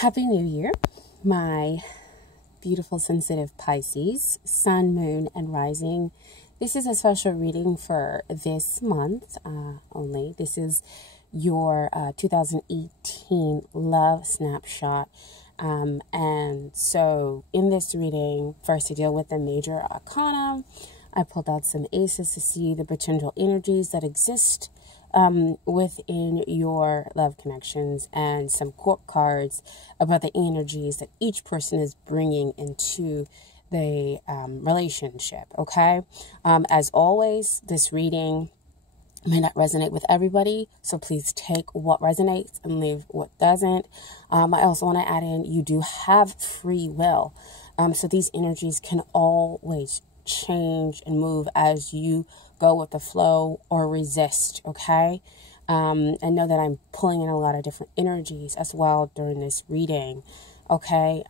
Happy New Year, my beautiful, sensitive Pisces, Sun, Moon, and Rising. This is a special reading for this month only. This is your 2018 love snapshot. And so in this reading, first to deal with the major arcana, I pulled out some aces to see the potential energies that exist within your love connections, and some court cards about the energies that each person is bringing into the relationship. Okay. As always, this reading may not resonate with everybody, so please take what resonates and leave what doesn't. I also want to add in, you do have free will. So these energies can always change and move as you go with the flow or resist, okay? And know that I'm pulling in a lot of different energies as well during this reading, okay?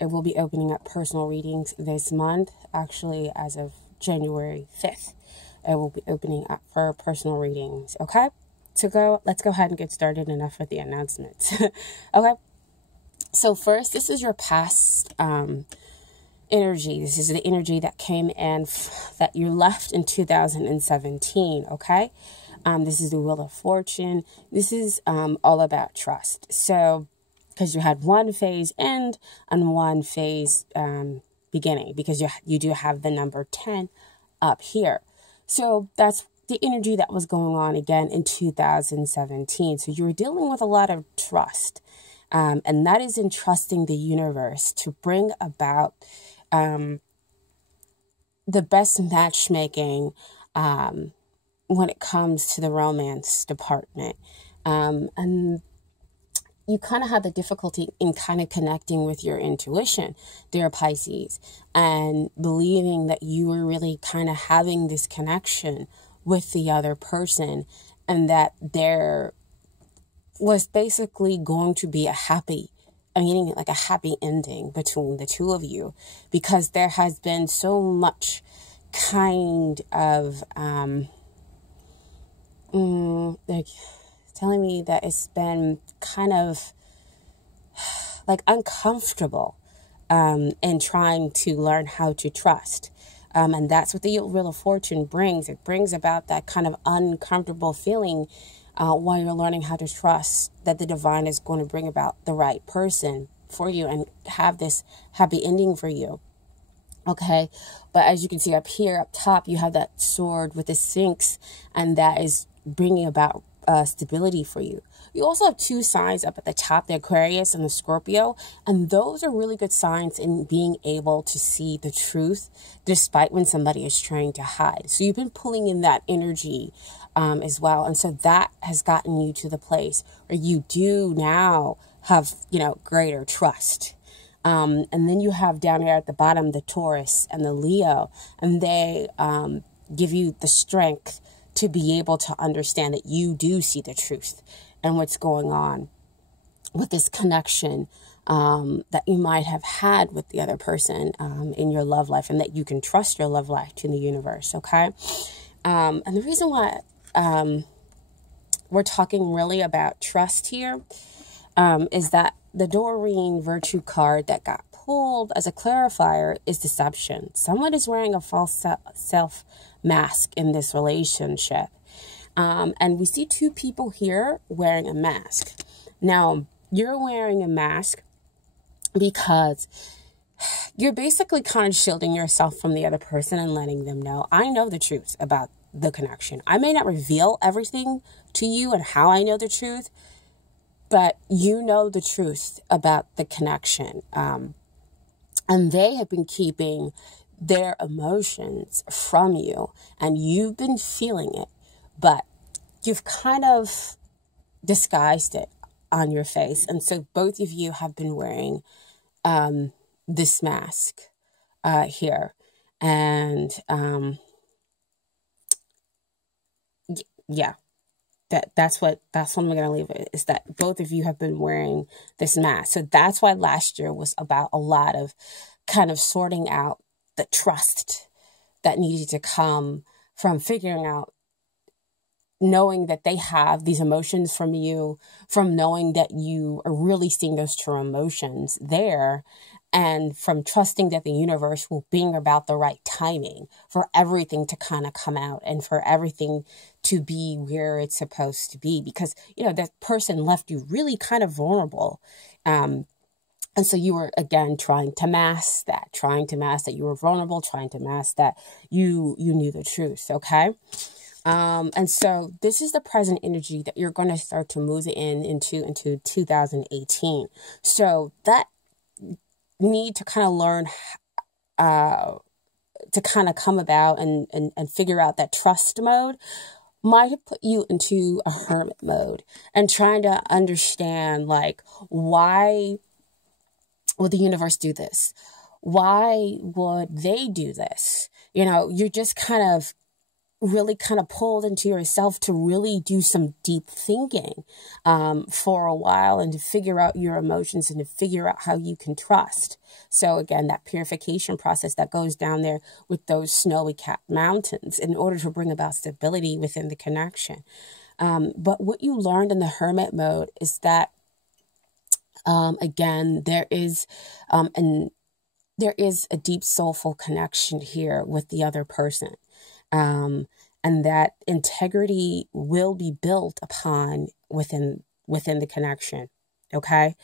It will be opening up personal readings this month, actually as of January 5th. It will be opening up for personal readings, okay? Let's go ahead and get started. Enough with the announcements. Okay? So first, this is your past energy. This is the energy that came in that you left in 2017, okay? This is the Wheel of Fortune. This is all about trust. So, because you had one phase end and one phase beginning, because you do have the number 10 up here. So that's the energy that was going on again in 2017. So you were dealing with a lot of trust. And that is in trusting the universe to bring about the best matchmaking when it comes to the romance department. And you kind of have the difficulty in kind of connecting with your intuition, dear Pisces, and believing that you were really kind of having this connection with the other person, and that there was basically going to be a happy ending between the two of you, because there has been so much kind of like telling me that it's been kind of like uncomfortable in trying to learn how to trust. And that's what the Wheel of Fortune brings. It brings about that kind of uncomfortable feeling while you're learning how to trust that the divine is going to bring about the right person for you and have this happy ending for you. Okay. But as you can see up here, up top, you have that sword with the Sphinx, and that is bringing about stability for you. You also have two signs up at the top, the Aquarius and the Scorpio, and those are really good signs in being able to see the truth despite when somebody is trying to hide. So you've been pulling in that energy as well, and so that has gotten you to the place where you do now have, greater trust. And then you have down here at the bottom the Taurus and the Leo, and they give you the strength to be able to understand that you do see the truth and what's going on with this connection that you might have had with the other person in your love life, and that you can trust your love life to the universe, okay? And the reason why we're talking really about trust here is that the Doreen Virtue card that got pulled as a clarifier is deception. Someone is wearing a false self mask in this relationship. And we see two people here wearing a mask. Now, you're wearing a mask because you're basically kind of shielding yourself from the other person and letting them know, I know the truth about the connection. I may not reveal everything to you and how I know the truth, but you know the truth about the connection. And they have been keeping their emotions from you, and you've been feeling it, but you've kind of disguised it on your face. And so both of you have been wearing this mask here. And yeah, that's what I'm going to leave it, is that both of you have been wearing this mask. So that's why last year was about a lot of kind of sorting out the trust that needed to come from figuring out knowing that they have these emotions from you, from knowing that you are really seeing those true emotions there, and from trusting that the universe will bring about the right timing for everything to kind of come out and for everything to be where it's supposed to be. Because, that person left you really kind of vulnerable. And so you were, again, trying to mask that you were vulnerable, trying to mask that you knew the truth, okay? And so this is the present energy that you're going to start to move into 2018. So that need to kind of learn to kind of come about and figure out that trust mode might have put you into a hermit mode and trying to understand, like, why would the universe do this? Why would they do this? You're just kind of really kind of pulled into yourself to really do some deep thinking for a while and to figure out your emotions and to figure out how you can trust. So again, that purification process that goes down there with those snowy capped mountains in order to bring about stability within the connection. But what you learned in the hermit mode is that, again, there is a deep soulful connection here with the other person. And that integrity will be built upon within the connection, okay?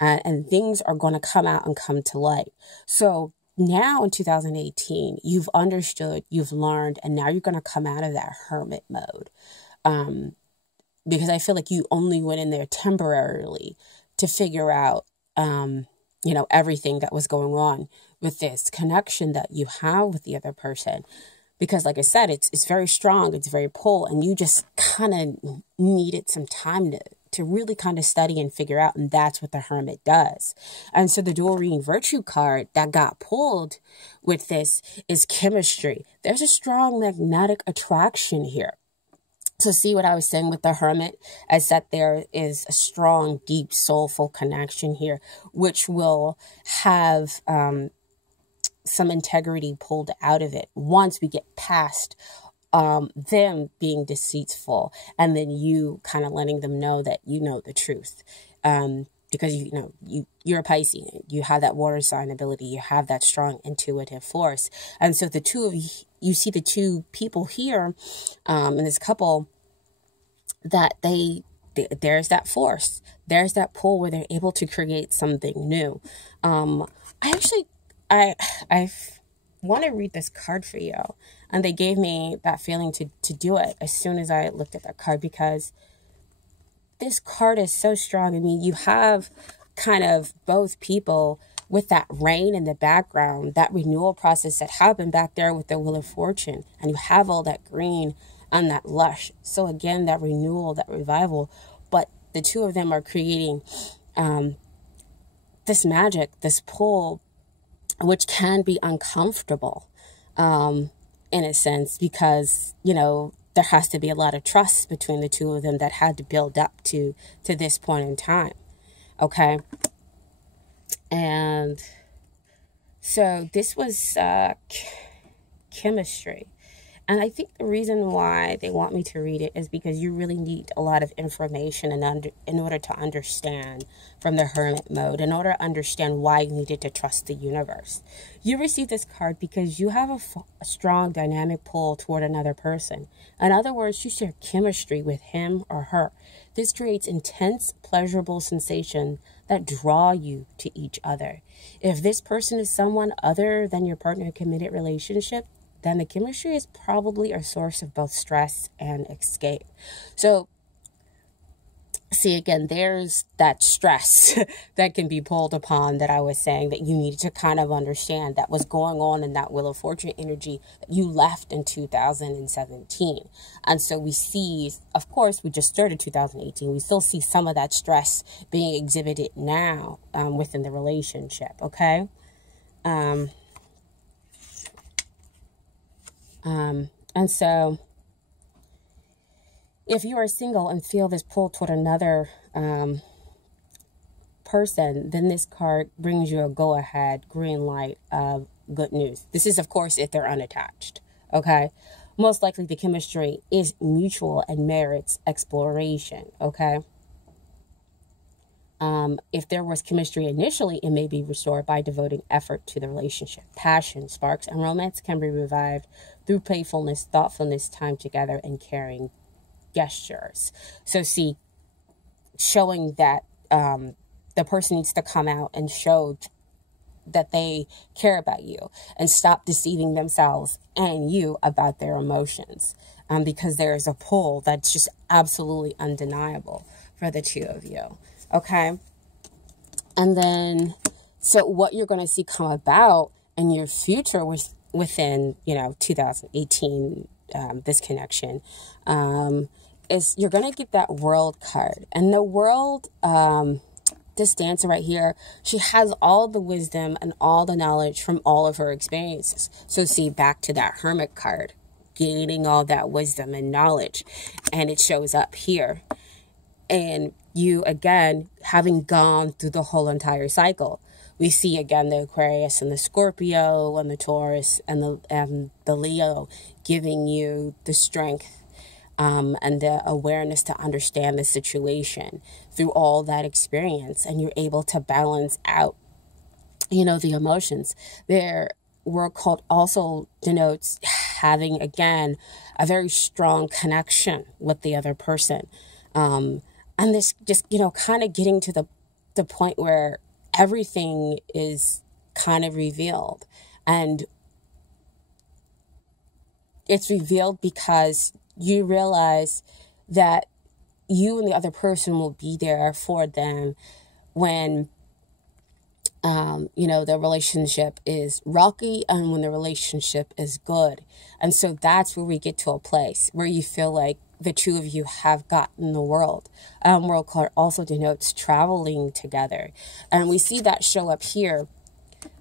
And things are going to come out and come to light. So now in 2018, you've understood, you've learned, and now you're going to come out of that hermit mode. Because I feel like you only went in there temporarily to figure out, everything that was going on with this connection that you have with the other person. Because like I said, it's very strong, it's very pull, and you just kind of needed some time to really kind of study and figure out, and that's what the hermit does. And so the Doreen Virtue card that got pulled with this is chemistry. There's a strong magnetic attraction here. So see what I was saying with the hermit, as that there is a strong, deep, soulful connection here, which will have some integrity pulled out of it once we get past them being deceitful, and then you kind of letting them know that you know the truth, because you're a Pisces, you have that water sign ability, you have that strong intuitive force. And so the two of you see the two people here in this couple, that there's that force, there's that pull where they're able to create something new. I want to read this card for you. And they gave me that feeling to do it as soon as I looked at that card, because this card is so strong. I mean, you have kind of both people with that rain in the background, that renewal process that happened back there with the Wheel of Fortune. And you have all that green and that lush. So again, that renewal, that revival. But the two of them are creating this magic, this pull, which can be uncomfortable in a sense, because, there has to be a lot of trust between the two of them that had to build up to this point in time. Okay. And so this was chemistry. And I think the reason why they want me to read it is because you really need a lot of information in order to understand from the hermit mode, in order to understand why you needed to trust the universe. You received this card because you have a strong dynamic pull toward another person. In other words, you share chemistry with him or her. This creates intense, pleasurable sensation that draw you to each other. If this person is someone other than your partner in a committed relationship, then the chemistry is probably a source of both stress and escape. So, see, again, there's that stress that can be pulled upon that I was saying that you needed to kind of understand that was going on in that Wheel of Fortune energy that you left in 2017. And so we see, of course, we just started 2018. We still see some of that stress being exhibited now within the relationship, okay? And so if you are single and feel this pull toward another person, then this card brings you a go-ahead green light of good news. This is, of course, if they're unattached, okay? most likely the chemistry is mutual and merits exploration, okay? If there was chemistry initially, it may be restored by devoting effort to the relationship. Passion, sparks, and romance can be revived through playfulness, thoughtfulness, time together, and caring gestures. So see, showing that the person needs to come out and show that they care about you and stop deceiving themselves and you about their emotions, because there is a pull that's just absolutely undeniable for the two of you. Okay. And then, so what you're going to see come about in your future within, 2018, this connection, is you're going to get that world card. And the world, this dancer right here, she has all the wisdom and all the knowledge from all of her experiences. So see, back to that hermit card, gaining all that wisdom and knowledge. And it shows up here. And you, again, having gone through the whole entire cycle. We see, again, the Aquarius and the Scorpio and the Taurus and the Leo giving you the strength and the awareness to understand the situation through all that experience. And you're able to balance out, the emotions. Their work called also denotes having, again, a very strong connection with the other person. And this just, kind of getting to the point where everything is kind of revealed. And it's revealed because you realize that you and the other person will be there for them when, the relationship is rocky and when the relationship is good. And so that's where we get to a place where you feel like the two of you have gotten the world. World card also denotes traveling together. And we see that show up here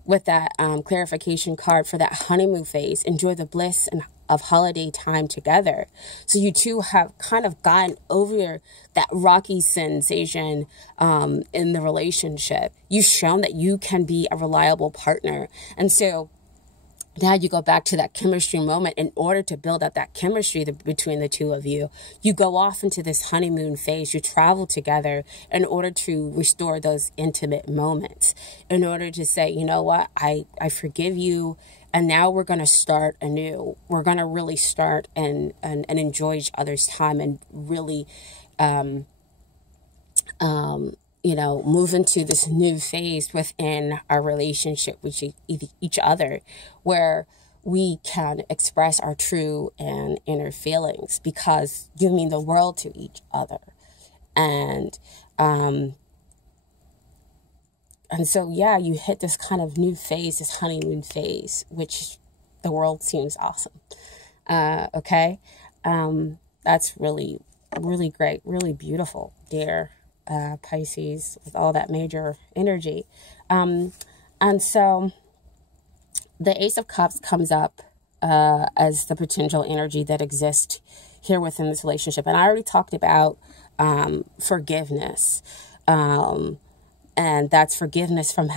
with that clarification card for that honeymoon phase. Enjoy the bliss of holiday time together. So you two have kind of gotten over that rocky sensation in the relationship. You've shown that you can be a reliable partner. And so now you go back to that chemistry moment. In order to build up that chemistry between the two of you, you go off into this honeymoon phase. You travel together in order to restore those intimate moments, in order to say, you know what, I forgive you. And now we're going to start anew. We're going to really start and enjoy each other's time and really, move into this new phase within our relationship with each other, where we can express our true and inner feelings because you mean the world to each other. And so, yeah, you hit this kind of new phase, this honeymoon phase, which the world seems awesome. Okay. That's really, really great, really beautiful, dear Pisces, with all that major energy. And so the Ace of Cups comes up as the potential energy that exists here within this relationship. And I already talked about forgiveness. And that's forgiveness from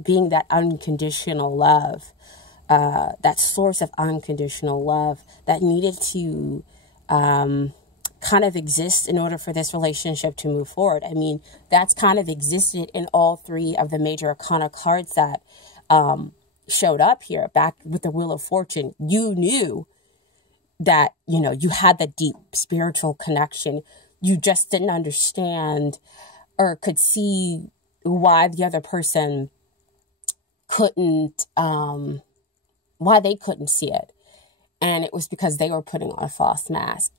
being that unconditional love, that source of unconditional love that needed to kind of exist in order for this relationship to move forward. I mean, that's kind of existed in all three of the major arcana cards that showed up here, back with the Wheel of Fortune. You knew that, you had the deep spiritual connection. You just didn't understand or could see why the other person couldn't, why they couldn't see it. And it was because they were putting on a false mask.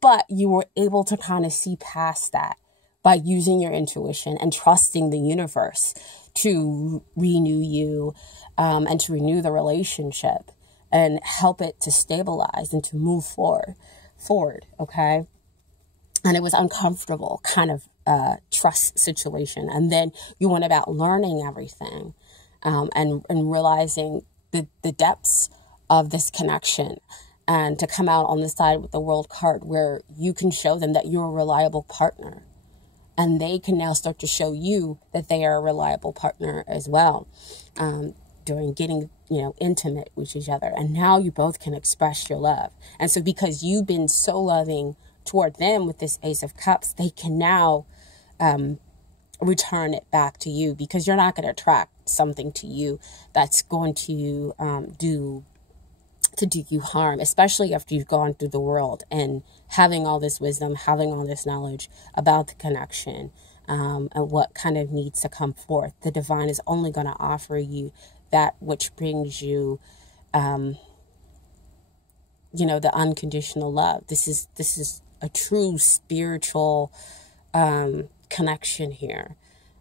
But you were able to kind of see past that by using your intuition and trusting the universe to renew you and to renew the relationship and help it to stabilize and to move forward, okay? And it was uncomfortable kind of trust situation. And then you went about learning everything and realizing the depths of this connection, and to come out on the side with the World card where you can show them that you're a reliable partner, and they can now start to show you that they are a reliable partner as well. during getting, intimate with each other. And now you both can express your love. And so because you've been so loving toward them with this Ace of Cups, they can now return it back to you, because you're not going to attract something to you that's going to do you harm, especially after you've gone through the world and having all this wisdom, having all this knowledge about the connection, and what kind of needs to come forth. The divine is only going to offer you that which brings you, the unconditional love. This is a true spiritual connection here,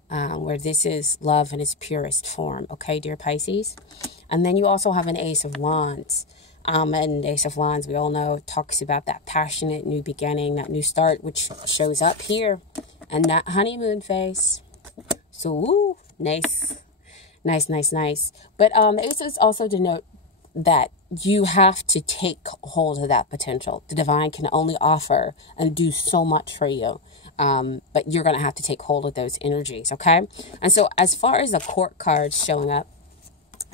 where this is love in its purest form. Okay, dear Pisces? And then you also have an Ace of Wands. And Ace of Wands, we all know, talks about that passionate new beginning, that new start, which shows up here, and that honeymoon phase. So, woo, nice. But Aces also denote that you have to take hold of that potential. The divine can only offer and do so much for you. But you're going to have to take hold of those energies, okay? And so as far as the court cards showing up,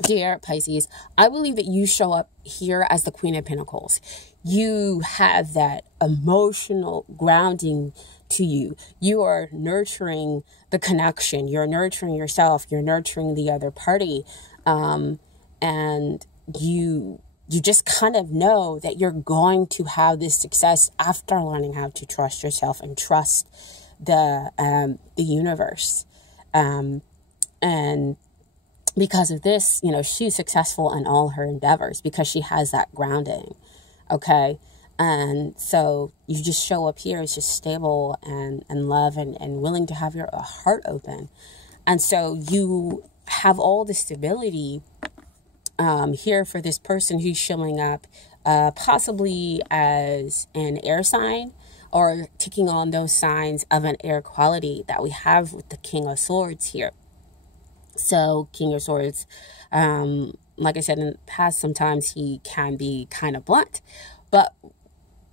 dear Pisces, I believe that you show up here as the Queen of Pentacles. You have that emotional grounding to you. You are nurturing the connection. You're nurturing yourself. You're nurturing the other party. And you just kind of know that you're going to have this success after learning how to trust yourself and trust the universe. And because of this, she's successful in all her endeavors because she has that grounding. Okay. And so you just show up here as just stable and love and willing to have your heart open. And so you have all the stability here for this person who's showing up possibly as an air sign, or taking on those signs of an air quality that we have with the King of Swords here. So King of Swords, like I said in the past, sometimes he can be kind of blunt. But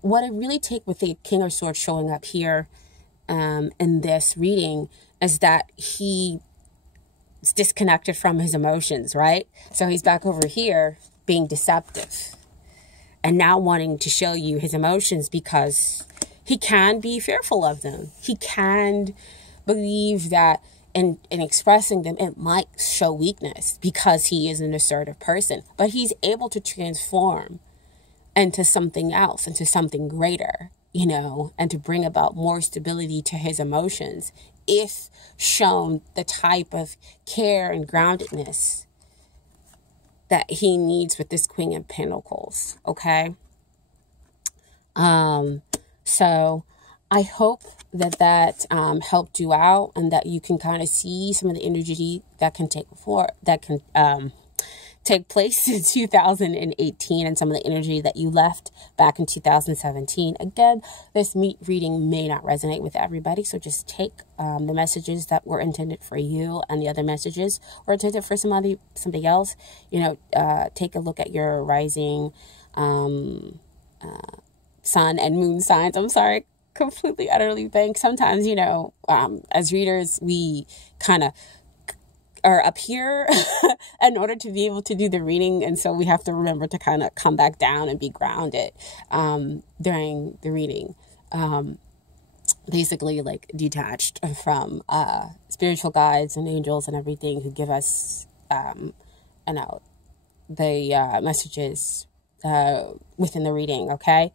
what I really take with the King of Swords showing up here in this reading is that he is disconnected from his emotions, right? So he's back over here being deceptive and now wanting to show you his emotions because he can be fearful of them. He can believe that in expressing them, it might show weakness because he is an assertive person. But he's able to transform into something else, into something greater, and to bring about more stability to his emotions if shown the type of care and groundedness that he needs with this Queen of Pentacles, okay? So I hope that helped you out, and that you can kind of see some of the energy that can take place in 2018 and some of the energy that you left back in 2017. Again, this reading may not resonate with everybody, so just take the messages that were intended for you, and the other messages were intended for somebody else. Take a look at your rising sun and moon signs. I'm sorry, completely utterly blank. Sometimes, as readers, we kind of are up here in order to be able to do the reading, and so we have to remember to kind of come back down and be grounded during the reading, basically like detached from spiritual guides and angels and everything who give us the messages within the reading. Okay,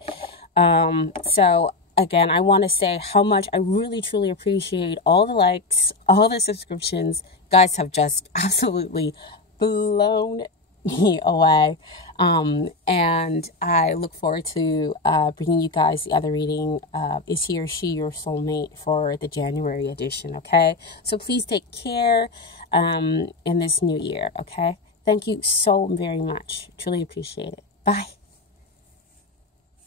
so again, I want to say how much I really truly appreciate all the likes, all the subscriptions. Guys have just absolutely blown me away. And I look forward to bringing you guys the other reading. Is he or she your soulmate for the January edition, okay? So please take care in this new year, okay? Thank you so very much. Truly appreciate it. Bye.